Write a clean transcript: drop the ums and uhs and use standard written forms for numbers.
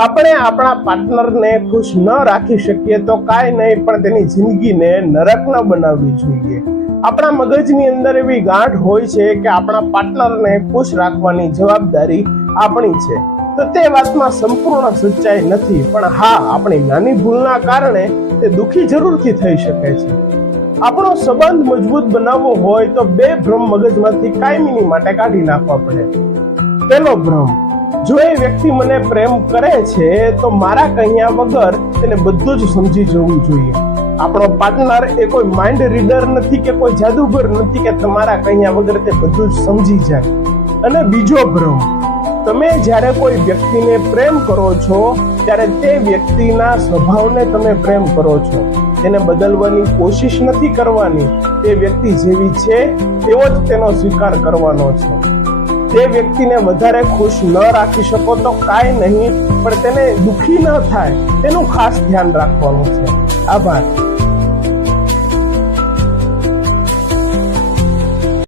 આપણે આપણા પાર્ટનરને ખુશ ન રાખી શકીએ તો કાંઈ નહીં, પણ તેની જિંદગીને નરક ન બનાવવી જોઈએ. આપણા મગજની અંદર એવી ગાંઠ હોય છે કે આપણા પાર્ટનરને ખુશ રાખવાની જવાબદારી આપણી છે. તો તે વાતમાં સંપૂર્ણ સચ્ચાઈ નથી, પણ હા, આપણી નાની ભૂલના કારણે તે દુઃખી જરૂરથી થઈ શકે છે. આપણો સંબંધ મજબૂત બનાવવો હોય તો બે ભ્રમ મગજમાંથી કાયમીની માટે કાઢી નાખવા પડે. પહેલો ભ્રમ, જો એ વ્યક્તિ મને પ્રેમ કરે છે તો મારા કહ્યા વગર તેને બધું જ સમજી જવું જોઈએ. આપણો પાર્ટનર એ કોઈ માઇન્ડ રીડર નથી કે કોઈ જાદુગર નથી કે તમારા કહ્યા વગર તે બધું જ સમજી જાય. અને બીજો ભ્રમ, તમે જ્યારે કોઈ વ્યક્તિને પ્રેમ કરો છો ત્યારે તે વ્યક્તિના સ્વભાવને તમે પ્રેમ કરો છો. તેને બદલવાની કોશિશ નથી કરવાની. તે વ્યક્તિ જેવી છે તેવો જ તેનો સ્વીકાર કરવાનો છે. તે વ્યક્તિને વધારે ખુશ ન રાખી શકો તો કાંઈ નહીં, પણ તેને દુઃખી ન થાય તેનું ખાસ ધ્યાન રાખવાનું છે. આભાર.